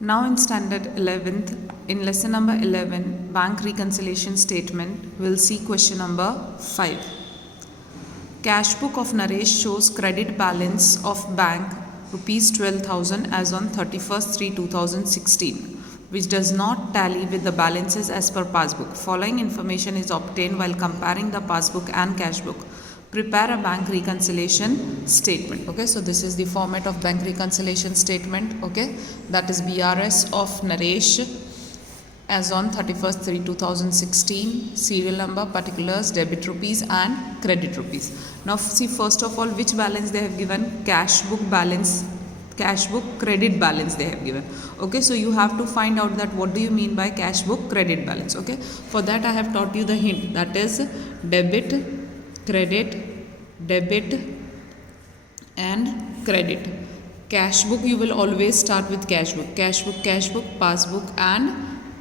Now in standard 11th, in lesson number 11, Bank Reconciliation Statement, we'll see question number 5. Cash book of Naresh shows credit balance of bank rupees 12,000 as on 31st/3/2016, which does not tally with the balances as per passbook. Following information is obtained while comparing the passbook and cash book. Prepare a bank reconciliation statement. Okay, so this is the format of bank reconciliation statement. Okay, that is BRS of Naresh as on 31st/3/2016, serial number, particulars, debit rupees and credit rupees. Now see, first of all, which balance they have given? Cash book balance, cash book credit balance they have given. Okay, so you have to find out that what do you mean by cash book credit balance. Okay, for that I have taught you the hint, that is debit, credit, debit and credit. Cash book, you will always start with cash book, cash book, cash book, passbook and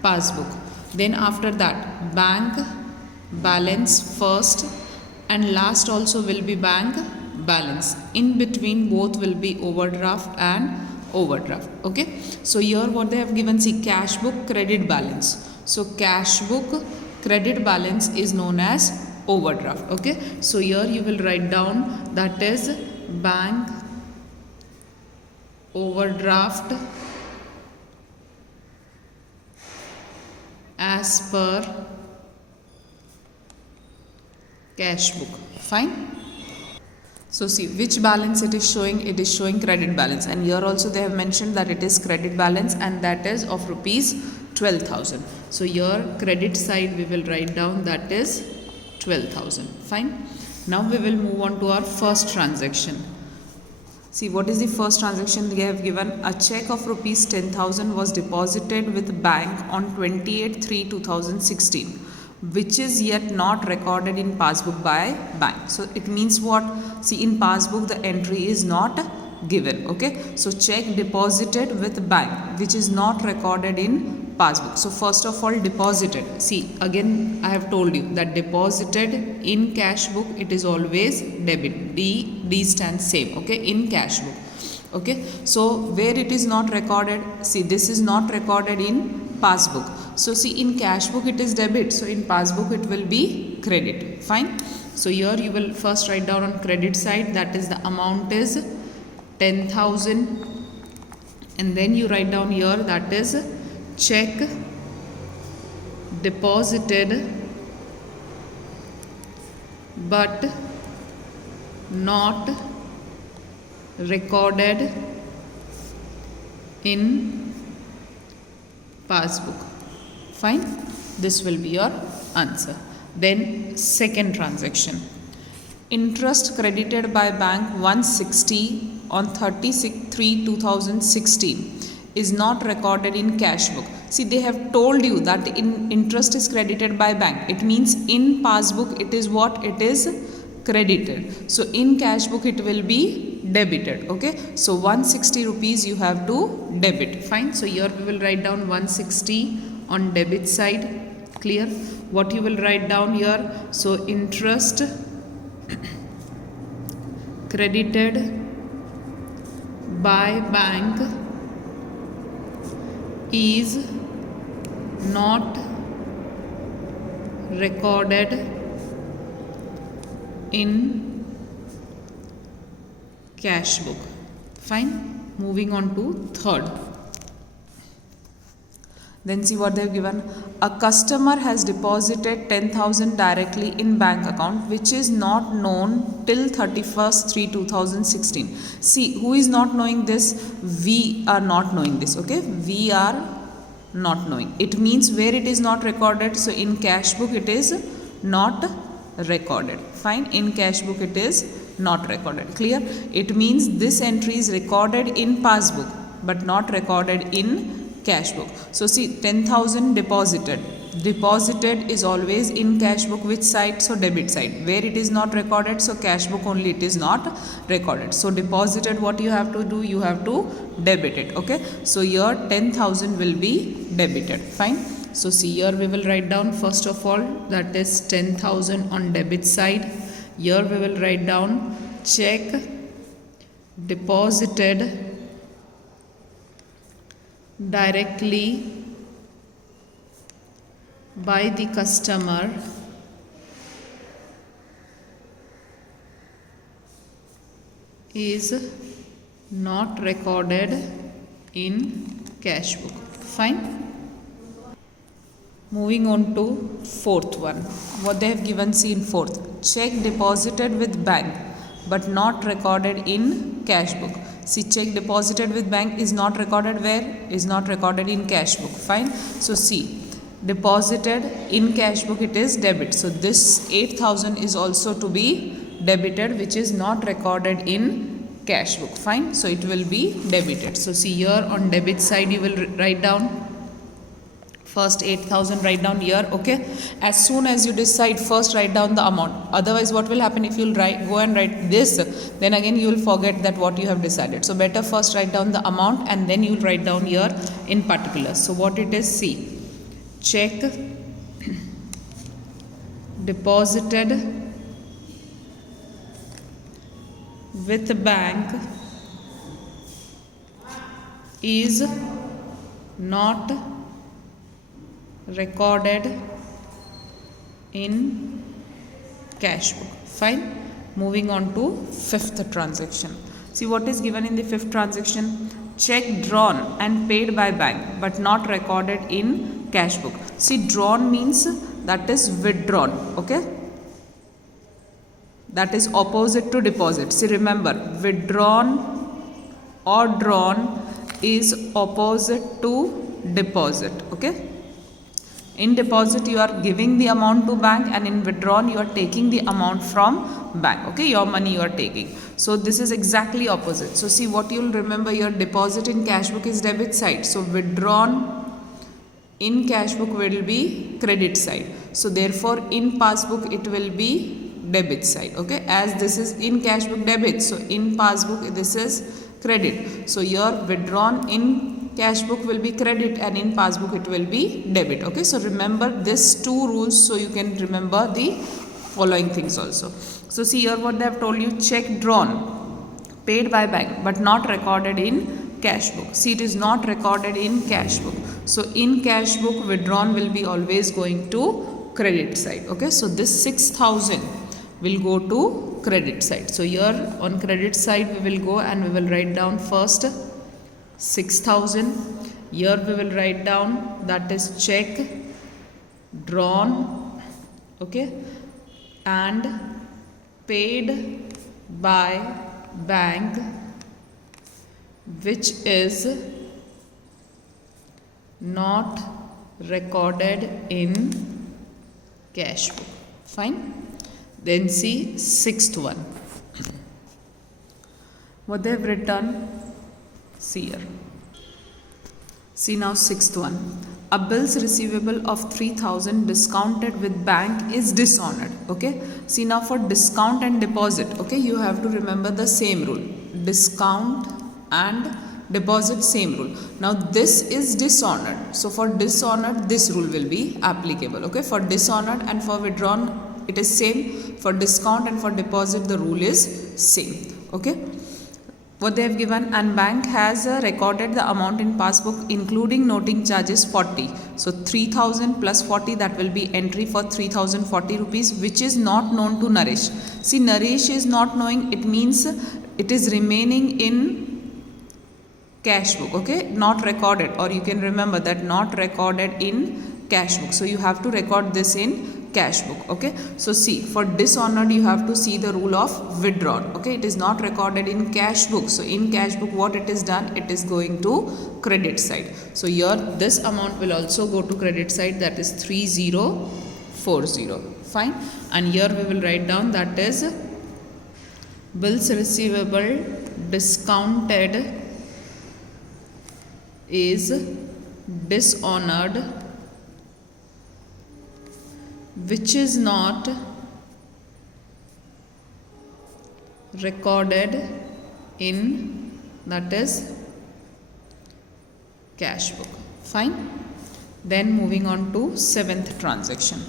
passbook. Then after that bank balance first and last also will be bank balance. In between both will be overdraft and overdraft. Okay, so here what they have given, see, cash book credit balance. So cash book credit balance is known as overdraft. Okay, so here you will write down, that is bank overdraft as per cash book. Fine. So see which balance it is showing. It is showing credit balance, and here also they have mentioned that it is credit balance, and that is of rupees 12,000. So here credit side we will write down, that is 12,000. Fine. Now we will move on to our first transaction. See, what is the first transaction they have given? A check of rupees 10,000 was deposited with bank on 28/3/2016, which is yet not recorded in passbook by bank. So it means what? See, in passbook the entry is not given. Okay, so check deposited with bank, which is not recorded in passbook. So first of all, deposited. See, again I have told you that deposited in cash book, it is always debit. D stands same. Okay, in cash book. Okay, so where it is not recorded, see, this is not recorded in passbook. So see, in cash book it is debit, so in passbook it will be credit. Fine. So here you will first write down on credit side, that is the amount is 10,000, and then you write down here, that is check deposited but not recorded in passbook. Fine, this will be your answer. Then second transaction, interest credited by bank 160 on 30/3/2016 is not recorded in cash book. See, they have told you that in interest is credited by bank. It means in passbook it is what? It is credited. So in cash book it will be debited. Okay, so 160 rupees you have to debit. Fine. So here we will write down 160 on debit side. Clear? What you will write down here? So interest credited by bank is not recorded in cash book. Fine. Moving on to third. Then see what they have given. A customer has deposited 10,000 directly in bank account, which is not known till 31st/3/2016. See, who is not knowing this? We are not knowing this. Okay, we are not knowing. It means where it is not recorded. So in cash book it is not recorded. Fine. In cash book it is not recorded. Clear? It means this entry is recorded in passbook but not recorded in cash book. So see, 10,000 deposited. Deposited is always in cash book. Which side? So debit side. Where it is not recorded, so cash book only it is not recorded. So deposited, what you have to do? You have to debit it. Okay, so here 10,000 will be debited. Fine. So see, here we will write down first of all, that is 10,000 on debit side. Here we will write down check deposited directly by the customer is not recorded in cash book. Fine. Moving on to fourth one. What they have given, see in fourth. Check deposited with bank but not recorded in cash book. See, check deposited with bank is not recorded where? Is not recorded in cash book. Fine. So see, deposited in cash book, it is debit. So this 8,000 is also to be debited, which is not recorded in cash book. Fine. So it will be debited. So see, here on debit side you will write down first 8,000, write down here. Okay, as soon as you decide, first write down the amount. Otherwise what will happen, if you'll go and write this, then again you will forget that what you have decided. So better first write down the amount and then you'll write down here in particular. So what it is, see, check deposited with bank is not recorded in cash book. Fine. Moving on to fifth transaction. See what is given in the fifth transaction. Check drawn and paid by bank but not recorded in cash book. See, drawn means that is withdrawn. Okay, that is opposite to deposit. See, remember, withdrawn or drawn is opposite to deposit. Okay, in deposit you are giving the amount to bank, and in withdrawn you are taking the amount from bank. Okay, your money you are taking. So this is exactly opposite. So see, what you will remember, your deposit in cash book is debit side. So withdrawn in cash book will be credit side. So therefore in passbook it will be debit side. Okay, as this is in cash book debit, so in passbook this is credit. So your withdrawn in cash book will be credit and in passbook it will be debit. Okay, so remember these two rules so you can remember the following things also. So see here what they have told you, check drawn, paid by bank but not recorded in cash book. See, it is not recorded in cash book. So in cash book withdrawn will be always going to credit side. Okay, so this 6,000 will go to credit side. So here on credit side we will go and we will write down first 6,000. Here we will write down that is check drawn, okay, and paid by bank which is not recorded in cash book. Fine. Then see sixth one. What they have written, see here. See now sixth one. A bills receivable of 3,000 discounted with bank is dishonored. Okay. See now for discount and deposit. Okay, you have to remember the same rule. Discount and deposit, same rule. Now this is dishonored. So for dishonored this rule will be applicable. Okay. For dishonored and for withdrawn it is same. For discount and for deposit the rule is same. Okay. What they have given, and bank has recorded the amount in passbook including noting charges 40. So 3,000 plus 40, that will be entry for 3,040 rupees, which is not known to Naresh. See, Naresh is not knowing, it means it is remaining in cash book. Okay, not recorded, or you can remember that not recorded in cash book. So you have to record this in cash book. Okay, so see, for dishonored you have to see the rule of withdrawn. Okay, it is not recorded in cash book. So in cash book what it is done, it is going to credit side. So here this amount will also go to credit side, that is 3040. Fine. And here we will write down that is bills receivable discounted is dishonored which is not recorded in, that is, cash book. Fine. Then moving on to seventh transaction.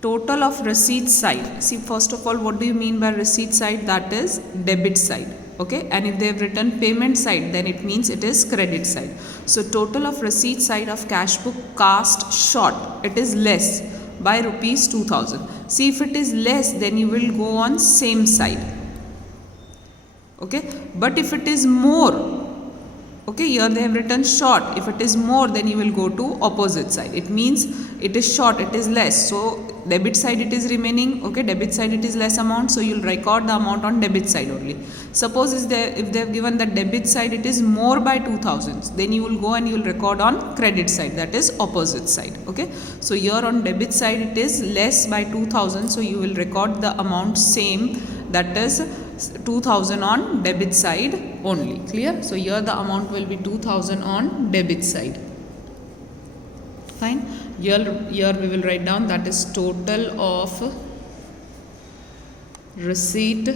Total of receipt side. See, first of all, what do you mean by receipt side? That is debit side. Okay, and if they have written payment side, then it means it is credit side. So total of receipt side of cash book cast short, it is less by rupees 2000. See, if it is less, then you will go on same side. Okay, but if it is more, okay, here they have written short. If it is more, then you will go to opposite side. It means it is short, it is less. So debit side it is remaining, okay, debit side it is less amount, so you will record the amount on debit side only. Suppose if they have given the debit side it is more by 2000, then you will go and you will record on credit side, that is opposite side. Okay, so here on debit side it is less by 2000, so you will record the amount same, that is 2000 on debit side only. Clear? So here the amount will be 2000 on debit side. Fine. Here we will write down, that is total of receipt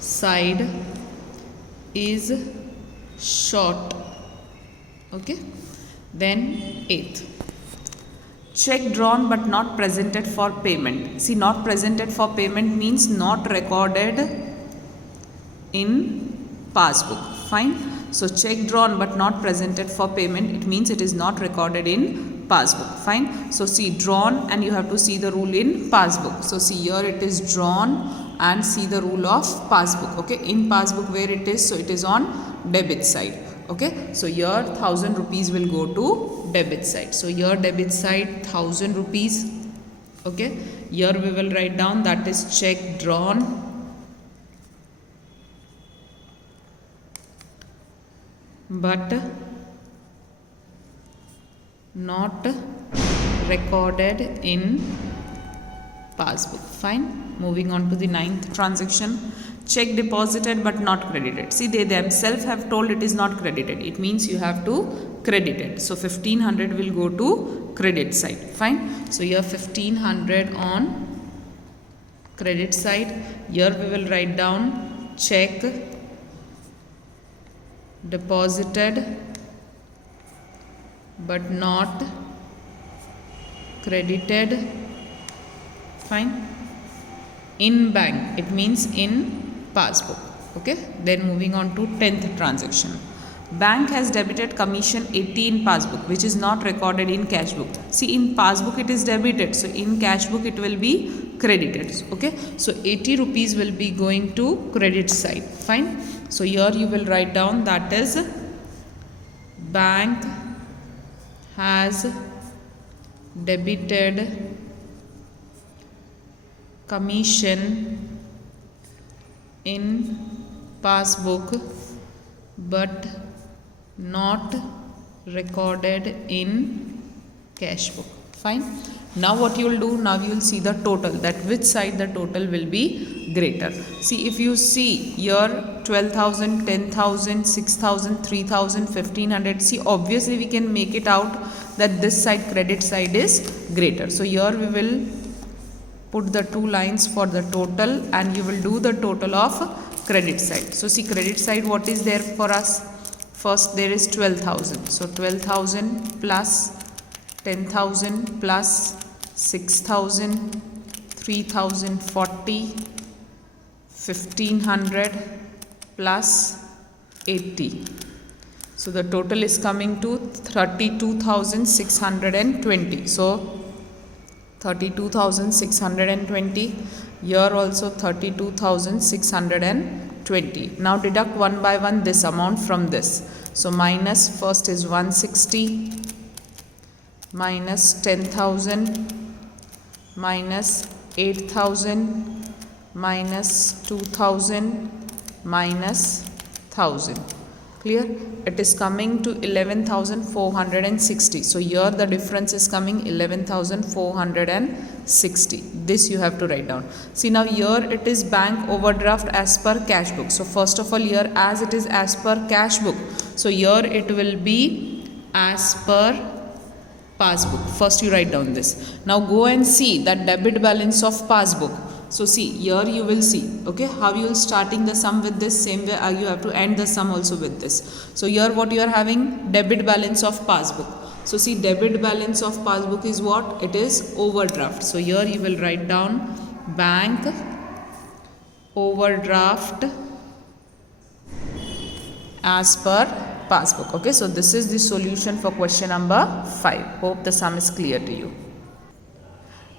side is short. Okay. Then 8th. Check drawn but not presented for payment. See, not presented for payment means not recorded in passbook. Fine. So check drawn but not presented for payment, it means it is not recorded in passbook. Fine. So see, drawn, and you have to see the rule in passbook. So see, here it is drawn and see the rule of passbook. Okay, in passbook where it is, so it is on debit side. Okay, so here 1000 rupees will go to debit side. So here debit side 1000 rupees. Okay, here we will write down, that is check drawn but not recorded in passbook. Fine. Moving on to the 9th transaction. Check deposited but not credited. See, they themselves have told it is not credited. It means you have to credit it. So 1500 will go to credit side. Fine. So here 1500 on credit side. Here we will write down check deposited but not credited. Fine. In bank, it means in passbook. Okay. Then moving on to 10th transaction. Bank has debited commission 80 in passbook, which is not recorded in cash book. See, in passbook it is debited, so in cash book it will be credited. Okay. So 80 rupees will be going to credit side. Fine. So here you will write down, that is bank has debited commission in passbook but not recorded in cash book. Fine. Now what you will do, now you will see the total, that which side the total will be greater. See, if you see here 12,000, 10,000, 6,000, 3,000, 1,500, see, obviously we can make it out that this side, credit side, is greater. So here we will put the two lines for the total and you will do the total of credit side. So see, credit side, what is there for us? First there is 12,000. So 12,000 plus 10,000 plus 6,000, 3,040, 1,500 plus 80. So the total is coming to 32,620. So 32,620. Here also 32,620. Now deduct one by one this amount from this. So minus, first is 160, minus 10,000, minus 8,000, minus 2,000, minus 1,000. Clear? It is coming to 11,460. So here the difference is coming 11,460. This you have to write down. See, now here it is bank overdraft as per cash book. So first of all, here as it is as per cash book, so here it will be as per passbook. First you write down this. Now go and see that debit balance of passbook. So see, here you will see, okay, how you will starting the sum with this, same way you have to end the sum also with this. So here what you are having, debit balance of passbook. So see, debit balance of passbook is what? It is overdraft. So here you will write down bank overdraft as per passbook. Okay, so this is the solution for question number 5. Hope the sum is clear to you.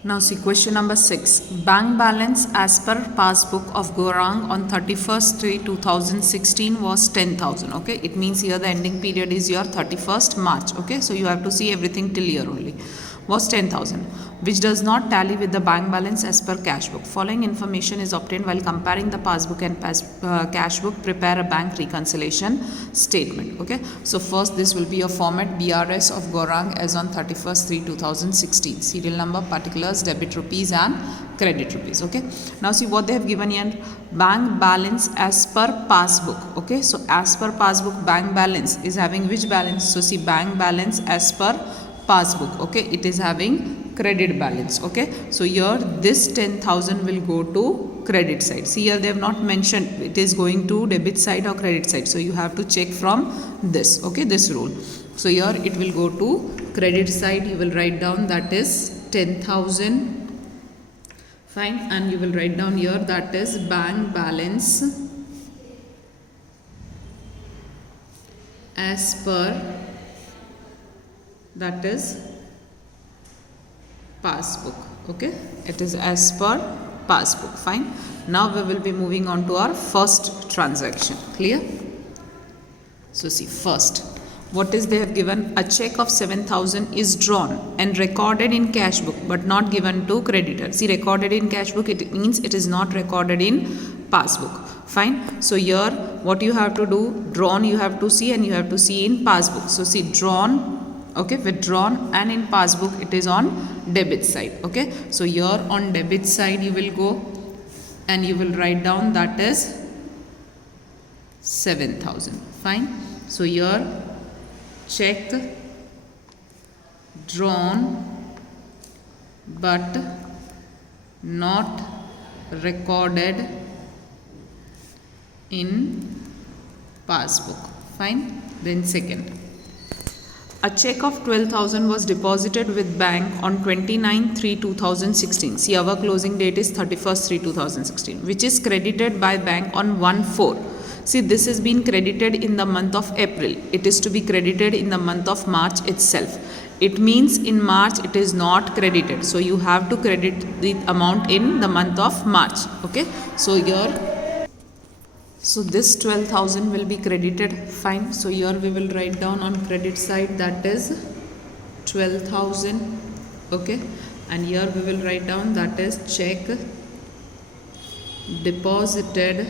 Now see question number 6. Bank balance as per passbook of Gaurang on 31st/3/2016 was 10,000. Okay, it means here the ending period is your 31st March. Okay, so you have to see everything till year only. Was 10,000, which does not tally with the bank balance as per cash book. Following information is obtained while comparing the passbook and cash book. Prepare a bank reconciliation statement. Okay, so first this will be a format BRS of Gaurang as on 31st/3/2016. Serial number, particulars, debit rupees and credit rupees. Okay, now see what they have given here. Bank balance as per passbook. Okay, so as per passbook, bank balance is having which balance? So see, bank balance as per passbook, okay, it is having credit balance. Okay, so here this 10,000 will go to credit side. See, here they have not mentioned it is going to debit side or credit side, so you have to check from this. Okay, this rule. So here it will go to credit side. You will write down that is 10,000. Fine, and you will write down here that is bank balance as per, that is passbook. Okay, it is as per passbook. Fine, now we will be moving on to our first transaction. Clear? So see, first what is they have given? A check of 7,000 is drawn and recorded in cash book but not given to creditor. See, recorded in cash book, it means it is not recorded in passbook. Fine, so here what you have to do, drawn you have to see and you have to see in passbook. So see, drawn, okay, withdrawn, and in passbook it is on debit side. Okay, so here on debit side you will go and you will write down that is 7,000. Fine, so here check drawn but not recorded in passbook. Fine, then second, a check of 12,000 was deposited with bank on 29/3/2016. See, our closing date is 31st/3/2016, which is credited by bank on 1/4. See, this has been credited in the month of April. It is to be credited in the month of March itself. It means in March it is not credited. So you have to credit the amount in the month of March. Okay, so here, so this 12,000 will be credited. Fine, so here we will write down on credit side that is 12,000. Okay, and here we will write down that is check deposited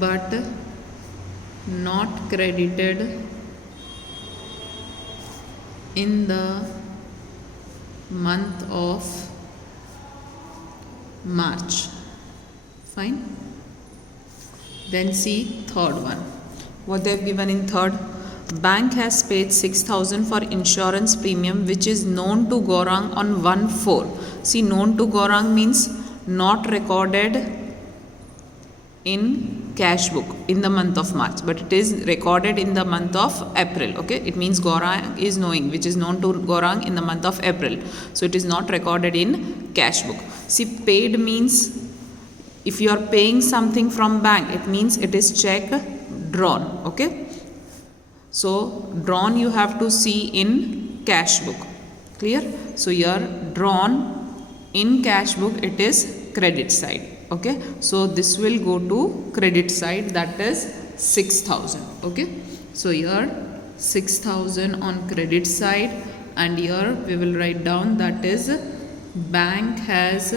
but not credited in the month of March. Fine, then see third one, what they have given in third. Bank has paid 6,000 for insurance premium which is known to Gaurang on 1/4. See, known to Gaurang means not recorded in cash book in the month of March, but it is recorded in the month of April. Okay, it means Gaurang is knowing, which is known to Gaurang in the month of April, so it is not recorded in cash book. See, paid means if you are paying something from bank, it means it is check drawn. Okay, so drawn you have to see in cash book. Clear? So here drawn in cash book, it is credit side. Okay, so this will go to credit side, that is 6,000. Okay, so here 6,000 on credit side, and here we will write down that is bank has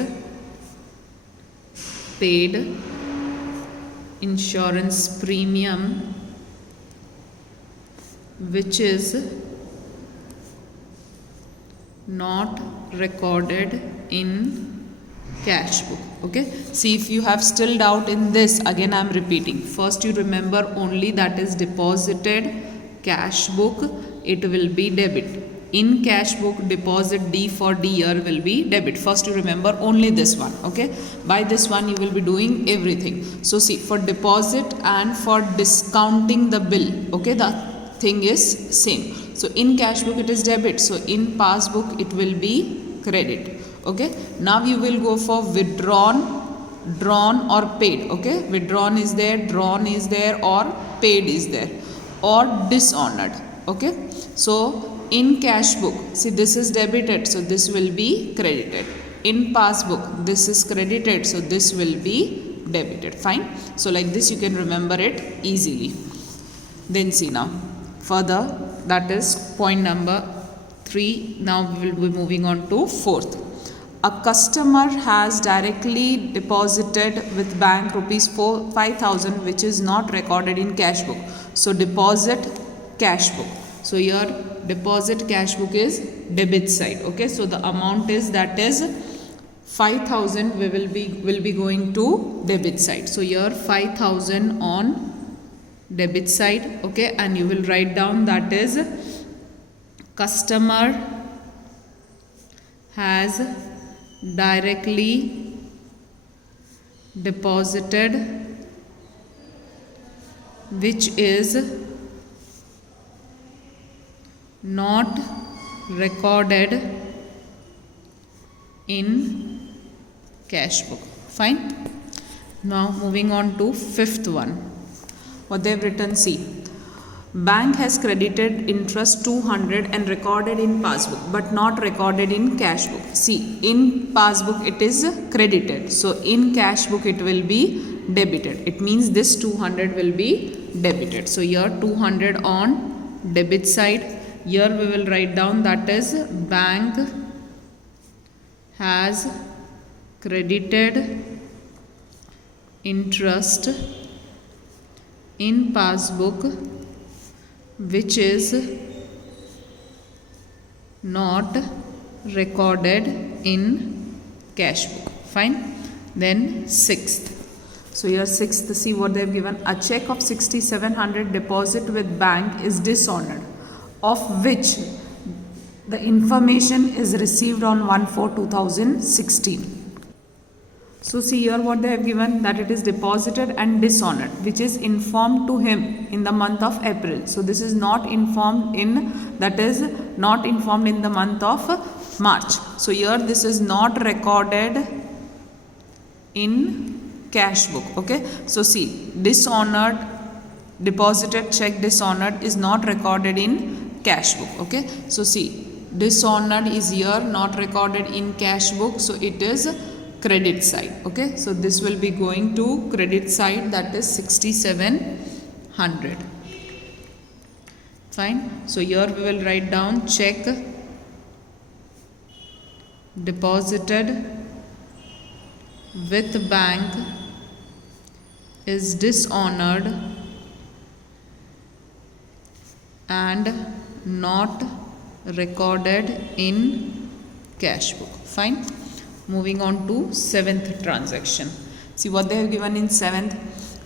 paid insurance premium which is not recorded in cash book. Okay, see, if you have still doubt in this, again I am repeating. First you remember only that is deposited cash book, it will be debit. In cash book, deposit D for D year will be debit. First you remember only this one. Okay, by this one you will be doing everything. So see, for deposit and for discounting the bill, okay, the thing is same. So in cash book it is debit, so in passbook it will be credit. Okay, now you will go for withdrawn drawn or paid. Okay, withdrawn is there, drawn is there, or paid is there, or dishonored. Okay, so in cash book, see this is debited, so this will be credited. In passbook, this is credited, so this will be debited. Fine. So like this you can remember it easily. Then see now further, that is point number 3. Now we will be moving on to 4th. A customer has directly deposited with bank rupees 5,000 which is not recorded in cash book. So deposit cash book. So your deposit cash book is debit side. Okay, so the amount is, that is 5,000 will be going to debit side. So your 5,000 on debit side. Okay, and you will write down that is customer has directly deposited which is not recorded in cash book. Fine. Now moving on to 5th one. What they have written, see, bank has credited interest 200 and recorded in passbook but not recorded in cash book. See, in passbook it is credited, so in cash book it will be debited. It means this 200 will be debited. So here 200 on debit side. Here we will write down that is bank has credited interest in passbook which is not recorded in cash book. Fine. Then 6th. So here 6th, see what they have given. A check of 6,700 deposit with bank is dishonored, of which the information is received on 1/4/2016. So see here what they have given, that it is deposited and dishonored, which is informed to him in the month of April. So this is not informed in, that is not informed in the month of March. So here this is not recorded in cash book. Okay, so see, dishonored, deposited check dishonored is not recorded in cash book. Okay, so see, dishonored is here, not recorded in cash book, so it is credit side. Okay, so this will be going to credit side, that is 6,700. Fine. So here we will write down check deposited with bank is dishonored and not recorded in cash book. Fine. Moving on to 7th transaction. See what they have given in 7th.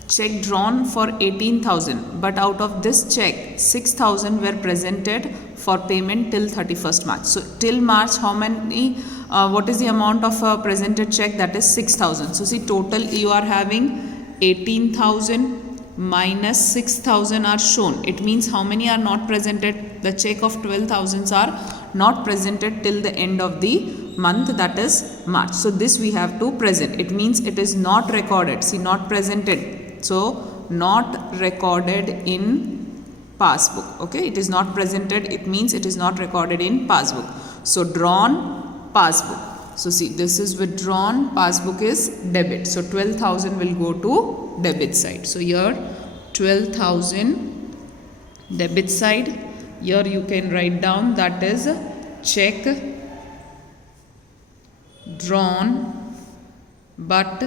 Check drawn for 18,000, but out of this check 6,000 were presented for payment till 31st March. So till March, how many, what is the amount of presented check? That is 6,000. So see, total you are having 18,000 minus 6,000 are shown. It means how many are not presented? The check of 12,000 are not presented till the end of the month, that is March. So this we have to present. It means it is not recorded. See, not presented. So not recorded in passbook. Okay, it is not presented. It means it is not recorded in passbook. So drawn passbook. So see, this is withdrawn. Passbook is debit. So 12,000 will go to debit side. So here 12,000 debit side. Here you can write down that is check drawn but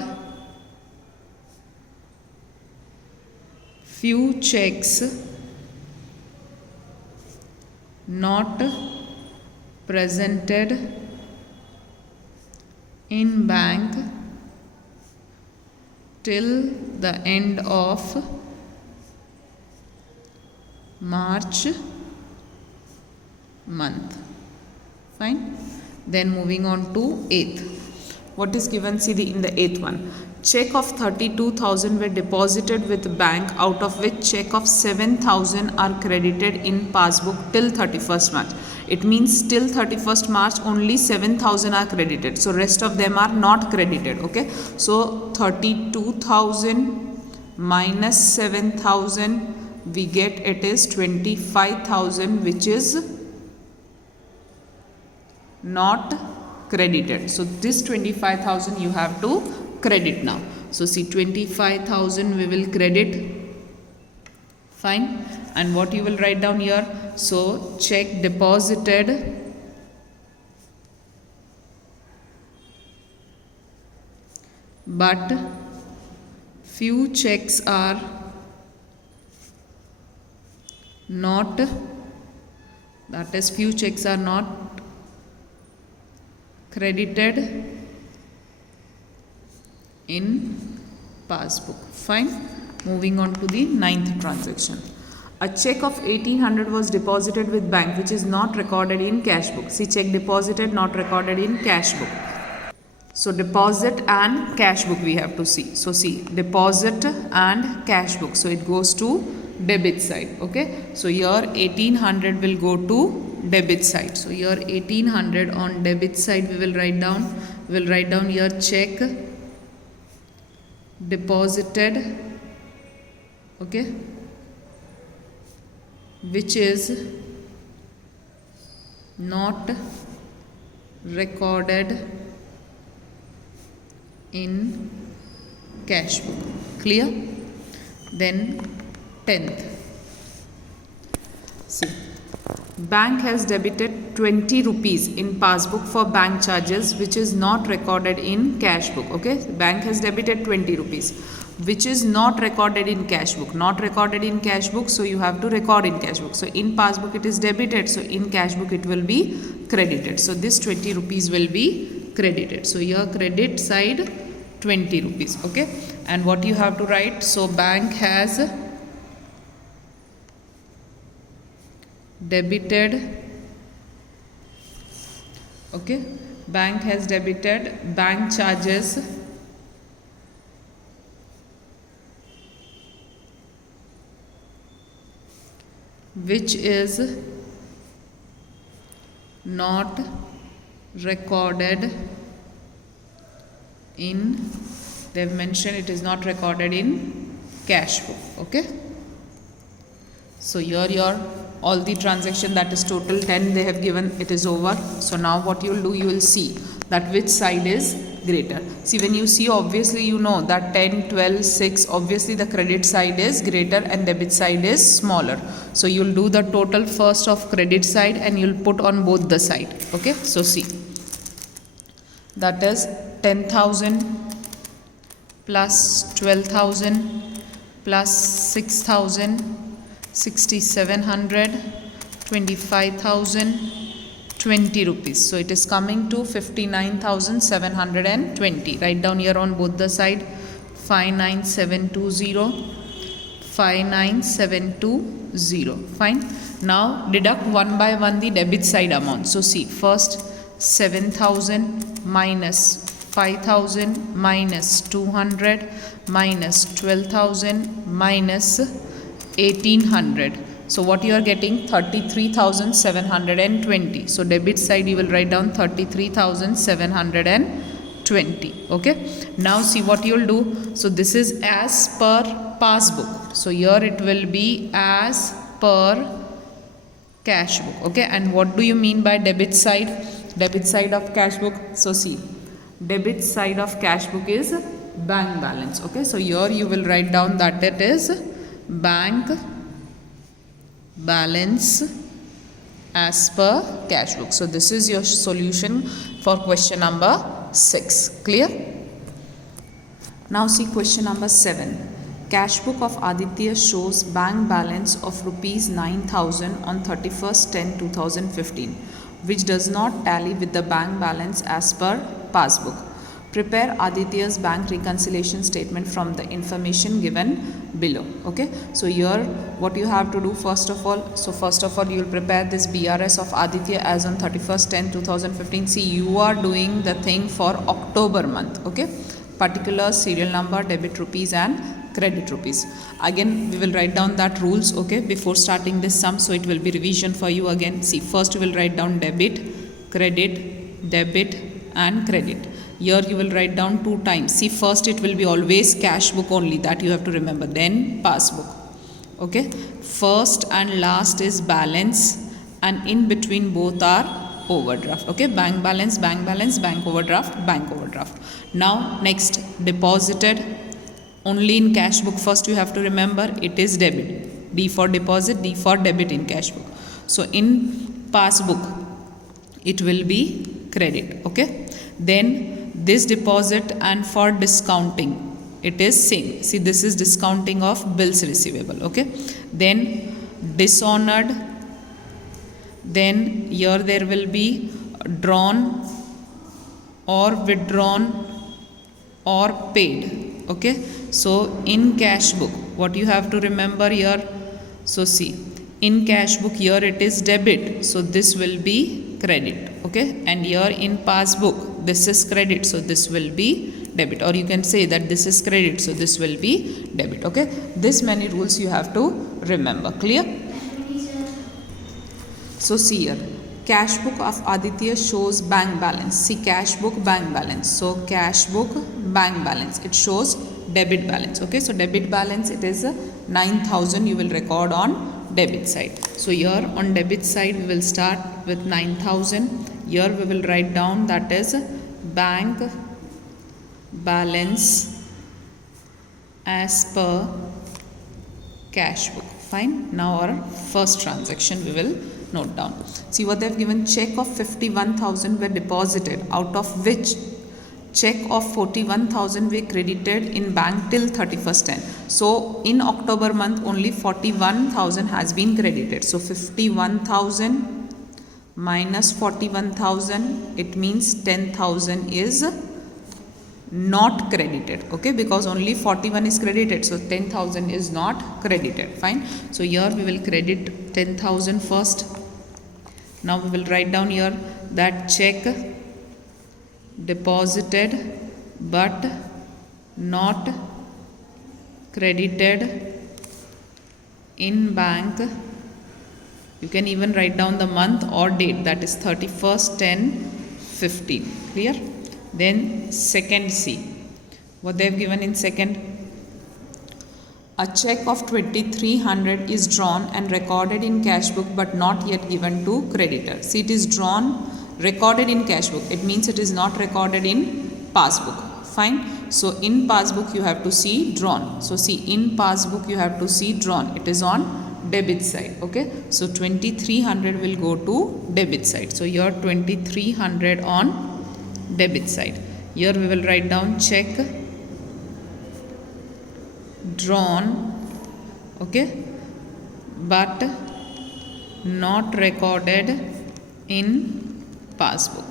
few checks not presented in bank till the end of March month. Fine. Then moving on to 8th. What is given? See in the 8th one. check of 32,000 were deposited with bank, out of which check of 7,000 are credited in passbook till 31st March. It means till 31st March only 7,000 are credited. So rest of them are not credited. Okay. So 32,000 minus 7,000, we get it is 25,000, which is not credited. So this 25,000 you have to credit now. So see, 25,000 we will credit. Fine. And what you will write down here? So check deposited but few checks are not, that is few checks are not credited in passbook. Fine. Moving on to the 9th transaction. A check of 1800 was deposited with bank which is not recorded in cash book. See, check deposited, not recorded in cash book. So deposit and cash book we have to see. So see, deposit and cash book. So it goes to debit side. Okay. So here 1800 will go to debit side. So here 1800 on debit side we will write down. We will write down here check deposited, okay, which is not recorded in cash book. Clear? Then 10th. See, bank has debited 20 rupees in passbook for bank charges which is not recorded in cash book. Okay, bank has debited 20 rupees which is not recorded in cash book. Not recorded in cash book, so you have to record in cash book. So in passbook it is debited, so in cash book it will be credited. So this 20 rupees will be credited. So here credit side 20 rupees. Okay, and what you have to write? So bank has debited, okay, bank has debited bank charges which is not recorded in, they have mentioned it is not recorded in cash book. Okay, so here your all the transaction, that is total 10 they have given, it is over. So now what you will do, you will see that which side is greater. See, when you see, obviously you know that 10, 12, 6, obviously the credit side is greater and debit side is smaller. So you will do the total first of credit side and you will put on both the side. Okay, so see, that is 10,000 plus 12,000 plus 6,000, 6,700, 25,000, 20 rupees. So it is coming to 59,720. Write down here on both the side 59720, 59720. Fine. Now deduct one by one the debit side amount. So see, first 7,000 minus 5,000 minus 200 minus 12,000 minus 1,800. So what you are getting? 33,720. So debit side you will write down 33,720. Okay. Now see what you will do. So this is as per passbook. So here it will be as per cash book. Okay. And what do you mean by debit side? Debit side of cash book. So see, debit side of cash book is bank balance. Okay. So here you will write down that it is bank balance as per cash book. So this is your solution for question number 6. Clear? Now see question number 7. Cash book of Aditya shows bank balance of rupees 9,000 on 31st/10/2015, which does not tally with the bank balance as per passbook. Prepare Aditya's bank reconciliation statement from the information given below. Okay, so here what you have to do, first of all, you will prepare this BRS of Aditya as on 31st/10/2015. See, you are doing the thing for October month. Okay, particular serial number, debit rupees and credit rupees. Again we will write down that rules, okay, before starting this sum, so it will be revision for you again. See, first you will write down debit, credit, debit and credit. Here you will write down 2 times. See, first it will be always cash book only, that you have to remember, then passbook. Okay, first and last is balance and in between both are overdraft. Okay, bank balance, bank balance, bank overdraft, bank overdraft. Now next, deposited only in cash book. First you have to remember it is debit. D for deposit, D for debit in cash book. So in passbook it will be credit. Okay, then this deposit and for discounting it is same. See, this is discounting of bills receivable. Okay, then dishonored, then here there will be drawn or withdrawn or paid. Okay, so in cash book what you have to remember here, so see, in cash book here it is debit, so this will be credit. Okay, and here in passbook this is credit, so this will be debit, or you can say that this is credit, so this will be debit. Okay, this many rules you have to remember. Clear? So see here, cash book of Aditya shows bank balance. See, cash book, bank balance. So cash book, bank balance, it shows debit balance. Okay, so debit balance, it is 9,000 you will record on debit side. So here on debit side we will start with 9,000. Here we will write down that is bank balance as per cash book. Fine. Now our first transaction we will note down. See what they have given, check of 51,000 were deposited, out of which check of 41,000 were credited in bank till 31st 10. So in October month only 41,000 has been credited. So 51,000 minus 41,000, it means 10,000 is not credited. Okay, because only 41 is credited, so 10,000 is not credited. Fine. So here we will credit 10,000 first. Now we will write down here that check deposited but not credited in bank. You can even write down the month or date, that is 31st 10 15. Clear? Then second C, what they have given in second, a check of 2,300 is drawn and recorded in cash book but not yet given to creditor. See, it is drawn, recorded in cash book, it means it is not recorded in passbook. Fine. So in passbook you have to see drawn. So see, in passbook you have to see drawn, it is on debit side. Okay, so 2,300 will go to debit side. So here 2,300 on debit side. Here we will write down check drawn, okay, but not recorded in passbook.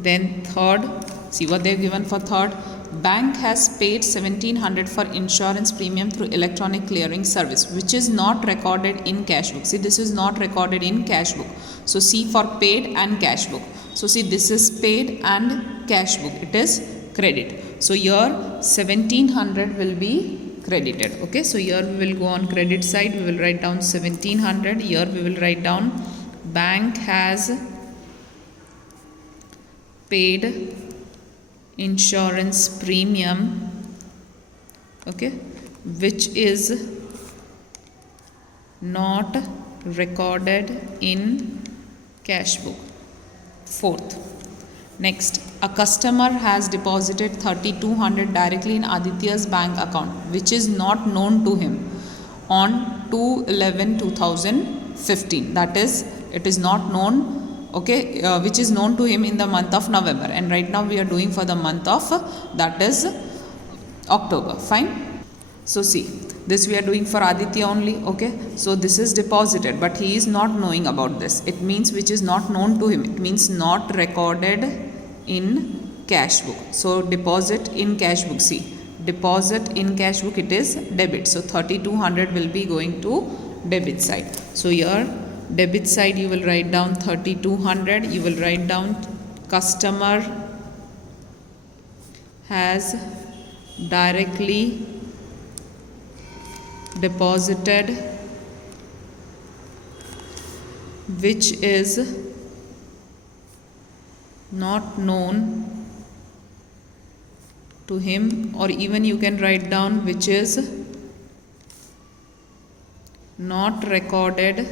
Then third, see what they have given for third, bank has paid 1,700 for insurance premium through electronic clearing service, which is not recorded in cash book. See, this is not recorded in cash book. So C for paid and cash book. So see, this is paid and cash book, it is credit. So here 1,700 will be credited. Okay, so here we will go on credit side, we will write down 1,700. Here we will write down bank has paid insurance premium, okay, which is not recorded in cash book. Fourth, next, a customer has deposited 3,200 directly in Aditya's bank account, which is not known to him on 2/11/2015. That is, it is not known, okay, which is known to him in the month of November, and right now we are doing for the month of that is October. Fine. So see, this we are doing for Aditya only. Okay, so this is deposited but he is not knowing about this. It means which is not known to him, it means not recorded in cash book. So deposit in cash book, see, deposit in cash book, it is debit, so 3,200 will be going to debit side. So here debit side you will write down 3,200, you will write down customer has directly deposited which is not known to him, or even you can write down which is not recorded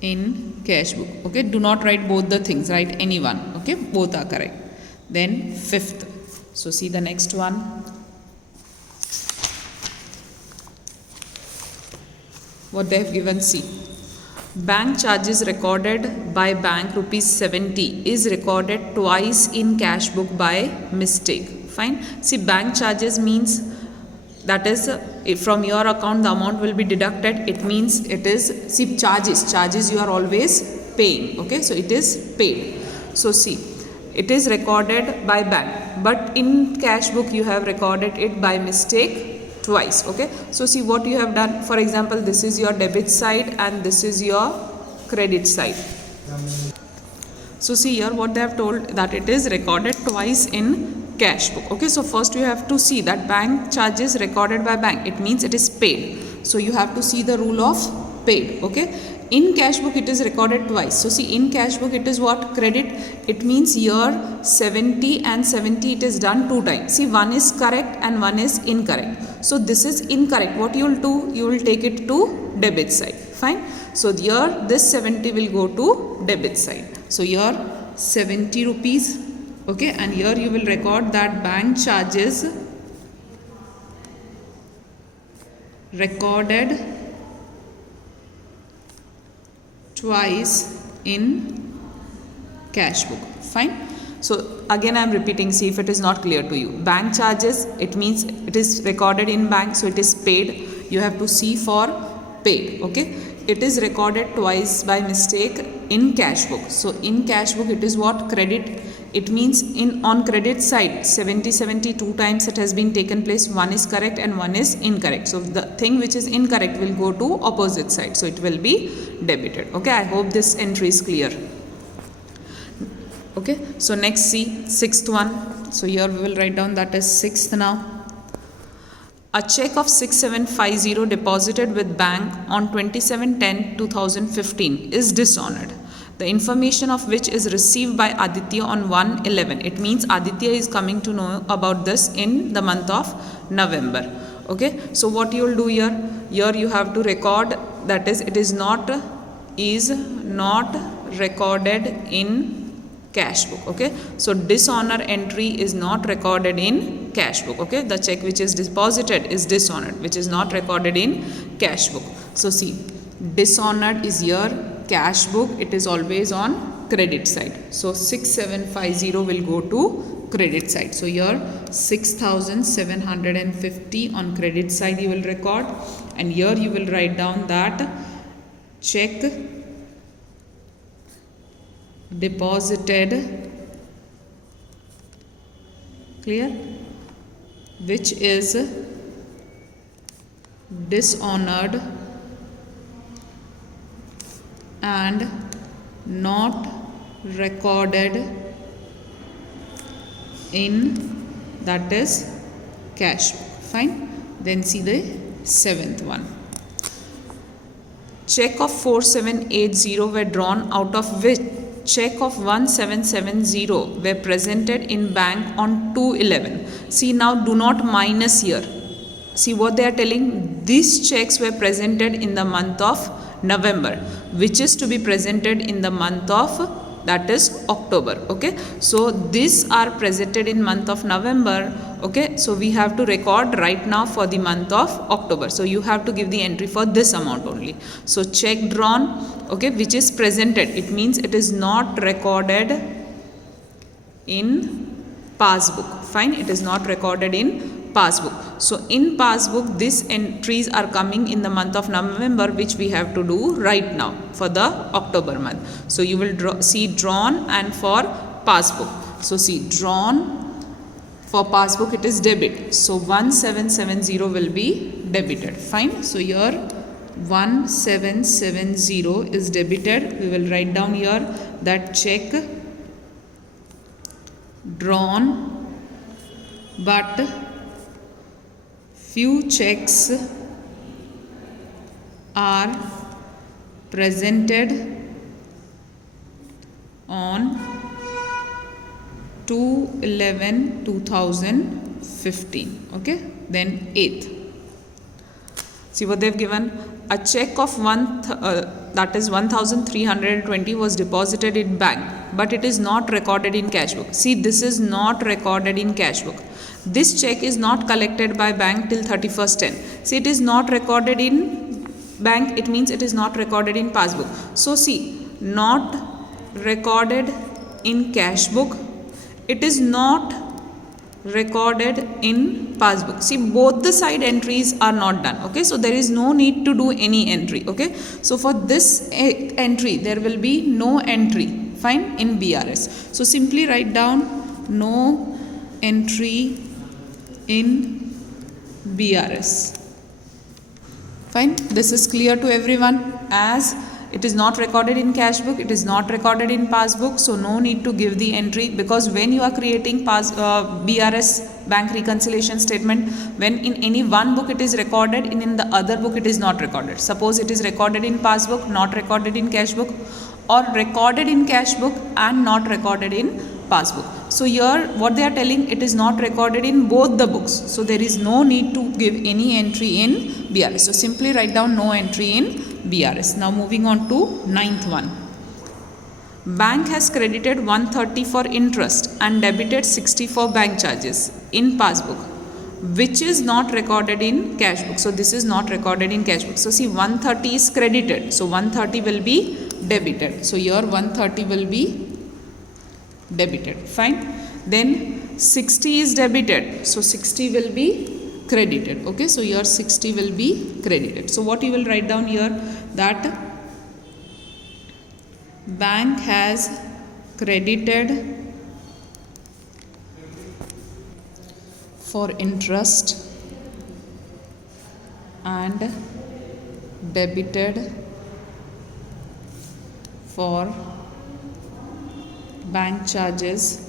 in cash book. Okay, do not write both the things, write any one. Okay, both are correct. Then fifth, so see the next one. What they have given, see. Bank charges recorded by bank rupees 70 is recorded twice in cash book by mistake. Fine. See, bank charges means that is if from your account the amount will be deducted. It means it is, see, charges you are always paying. Okay, so it is paid. So see, it is recorded by bank, but in cash book you have recorded it by mistake twice. Okay, so see what you have done. For example, this is your debit side and this is your credit side. So see here what they have told, that it is recorded twice in cash book. Okay, so first you have to see that bank charges recorded by bank, it means it is paid. So you have to see the rule of paid. Okay, in cash book it is recorded twice. So see, in cash book it is what? Credit. It means here 70 and 70 it is done two times. See, one is correct and one is incorrect. So this is incorrect. What you will do? You will take it to debit side. Fine. So here this 70 will go to debit side. So here 70 rupees. Okay, and here you will record that bank charges recorded twice in cash book. Fine. So again I am repeating, see if it is not clear to you. Bank charges, it means it is recorded in bank, so it is paid. You have to see for paid. Okay, it is recorded twice by mistake in cash book. So in cash book it is what? Credit. It means in on credit side 70 two times it has been taken place. One is correct and one is incorrect. So the thing which is incorrect will go to opposite side. So it will be debited. Okay, I hope this entry is clear. Okay, so next see sixth one. So here we will write down that is sixth now. A check of 6750 deposited with bank on 27/10/2015 is dishonored. The information of which is received by Aditya on 1/11. It means Aditya is coming to know about this in the month of November. Okay, so what you will do here? Here you have to record, that is, it is not recorded in cash book. Okay, so dishonor entry is not recorded in cash book. Okay, the check which is deposited is dishonored, which is not recorded in cash book. So see, dishonored is here, cash book it is always on credit side. So 6750 will go to credit side. So here 6750 on credit side you will record, and here you will write down that check deposited, clear, which is dishonored and not recorded in, that is, cash. Fine. Then see the seventh one. Check of 4780 were drawn, out of which check of 1770 were presented in bank on 2/11. See, now do not minus here. See what they are telling. These checks were presented in the month of November, which is to be presented in the month of, that is, October. Okay, so these are presented in month of November. Okay, so we have to record right now for the month of October. So you have to give the entry for this amount only. So check drawn, okay, which is presented. It means it is not recorded in passbook. Fine, it is not recorded in passbook. So in passbook these entries are coming in the month of November, which we have to do right now for the October month. So you will see drawn and for passbook. So see drawn for passbook it is debit. So 1770 will be debited. Fine. So here 1770 is debited. We will write down here that check drawn but few checks are presented on 2/11/2015. Okay, then 8th. See what they've given. A check of that is 1,320 was deposited in bank, but it is not recorded in cash book. See, this is not recorded in cash book. This check is not collected by bank till 31st/10. See, it is not recorded in bank. It means it is not recorded in passbook. So see, not recorded in cash book. It is not recorded in passbook. See, both the side entries are not done. Okay, so there is no need to do any entry. Okay, so for this entry there will be no entry, fine, in BRS. So simply write down no entry in BRS. Fine, this is clear to everyone. As it is not recorded in cash book, it is not recorded in passbook, so no need to give the entry, because when you are creating BRS, bank reconciliation statement, when in any one book it is recorded, in the other book it is not recorded. Suppose it is recorded in passbook, not recorded in cash book, or recorded in cash book and not recorded in passbook. So here what they are telling, it is not recorded in both the books, so there is no need to give any entry in BRS. So simply write down no entry in BRS. Now moving on to 9th one. Bank has credited 130 for interest and debited 60 for bank charges in passbook, which is not recorded in cash book. So this is not recorded in cash book. So see, 130 is credited, so 130 will be debited. So here 130 will be debited, fine. Then 60 is debited, so 60 will be credited. Okay, so here 60 will be credited. So what you will write down here, that bank has credited for interest and debited for bank charges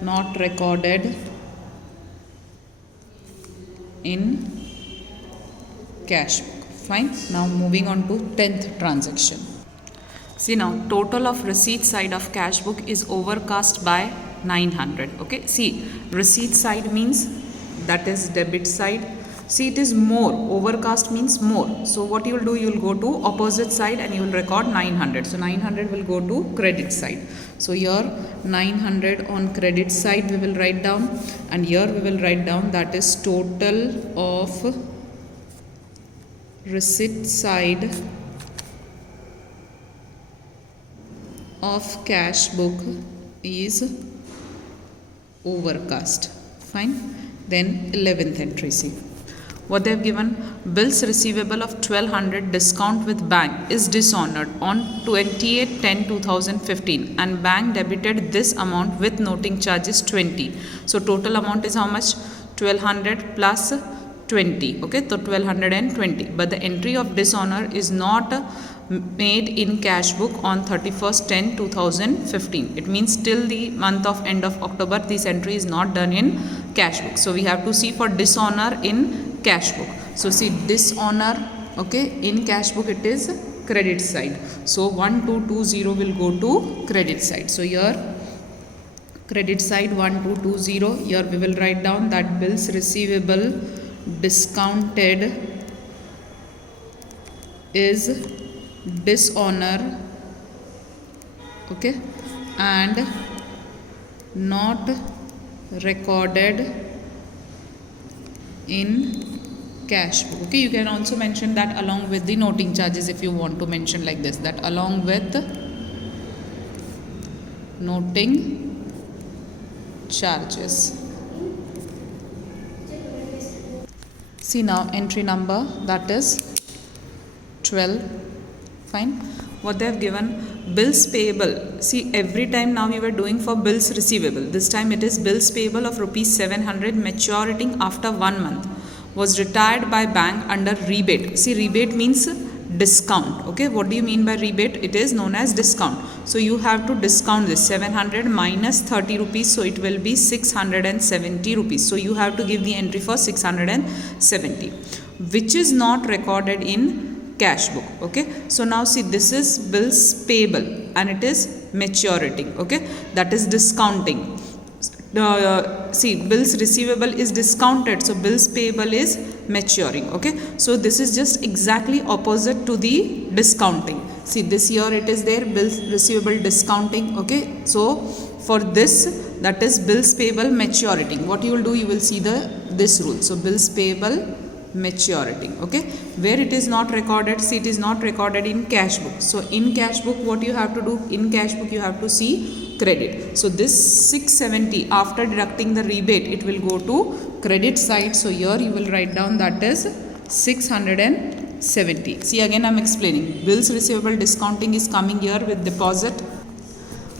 not recorded in cash book. Fine. Now moving on to 10th transaction. See, now total of receipt side of cash book is overcast by 900. Okay, see, receipt side means that is debit side. See, it is more, overcast means more. So what you will do, you will go to opposite side and you will record 900. So 900 will go to credit side. So here 900 on credit side we will write down, and here we will write down that is total of receipt side of cash book is overcast. Fine. Then 11th entry, see what they have given. Bills receivable of 1200 discount with bank is dishonored on 28/10/2015 and bank debited this amount with noting charges 20. So total amount is how much? 1200 plus 20. Okay, so 1220. But the entry of dishonor is not made in cash book on 31st/10/2015. It means till the month of end of October this entry is not done in cash book. So we have to see for dishonor in cash book. So see, dishonor, okay, in cash book it is credit side. So 1220 will go to credit side. So here credit side 1220. Here we will write down that bills receivable discounted is dishonor, okay, and not recorded in cash book. Okay, you can also mention that along with the noting charges if you want to mention like this, that along with noting charges. See now entry number, that is 12. Fine. What they have given, bills payable. See, every time now we were doing for bills receivable. This time it is bills payable of rupees 700 maturating after 1 month was retired by bank under rebate. See, rebate means discount. Okay, what do you mean by rebate? It is known as discount. So you have to discount this 700 minus 30 rupees, so it will be 670 rupees. So you have to give the entry for 670, which is not recorded in cash book. Okay, so now see, this is bills payable and it is maturity. Okay, that is discounting. See, bills receivable is discounted, so bills payable is maturing. Okay, so this is just exactly opposite to the discounting. See, this year it is there, bills receivable discounting. Okay, so for this, that is bills payable maturity. What you will do, you will see this rule. So bills payable maturity. Okay, where it is not recorded, see, it is not recorded in cash book. So in cash book, what you have to do, in cash book you have to see credit. So this 670, after deducting the rebate, it will go to credit side. So here you will write down that is 670. See, again I am explaining, bills receivable discounting is coming here with deposit.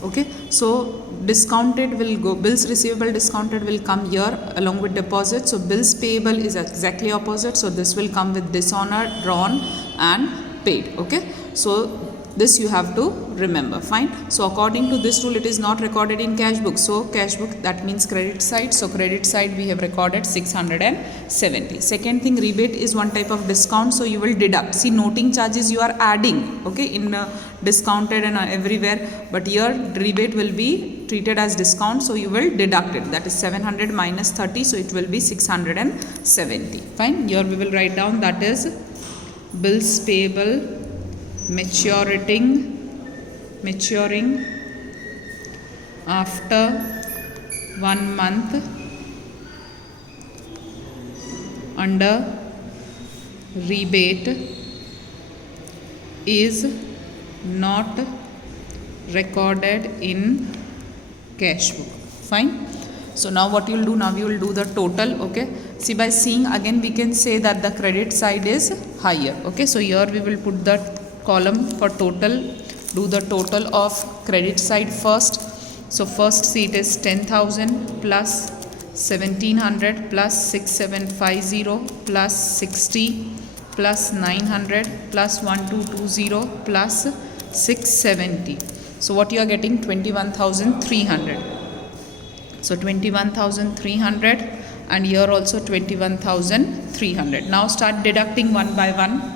Okay, so discounted will go, bills receivable discounted will come here along with deposit. So bills payable is exactly opposite, so this will come with dishonor, drawn and paid. Okay, so this you have to remember. Fine. So according to this rule, it is not recorded in cash book. So cash book, that means credit side. So credit side we have recorded 670. Second thing, rebate is one type of discount. So you will deduct. See, noting charges you are adding. Okay, in discounted and everywhere. But here rebate will be treated as discount. So you will deduct it. That is 700 minus 30. So it will be 670. Fine. Here we will write down that is bills payable maturing after 1 month under rebate is not recorded in cash book. Fine. So now what you will do, now you will do the total. Okay, see, by seeing again we can say that the credit side is higher. Okay, so here we will put the column for total, do the total of credit side first. So first, see, it is 10,000 plus 1700 plus 6750 plus 60 plus 900 plus 1220 plus 670. So what you are getting, 21,300. So 21,300 and here also 21,300. Now start deducting one by one.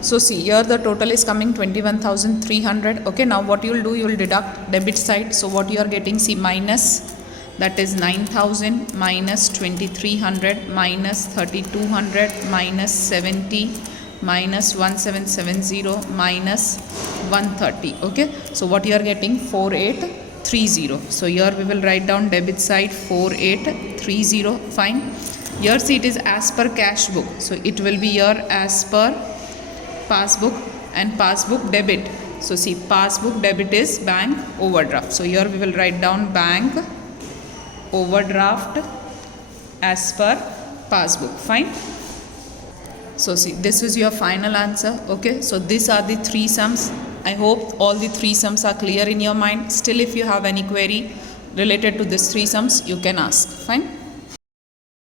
So see, here the total is coming 21,300. Okay, now what you will do, you will deduct debit side. So what you are getting, see, minus, that is 9,000 minus 2,300 minus 3,200 minus 70 minus 1770 minus 130. Okay, so what you are getting, 4830. So here we will write down debit side 4830. Fine. Here see, it is as per cash book. So it will be here as per passbook and passbook debit. So see, passbook debit is bank overdraft. So here we will write down bank overdraft as per passbook. Fine. So see, this is your final answer. Okay, so these are the three sums. I hope all the three sums are clear in your mind. Still, if you have any query related to these three sums, you can ask. Fine.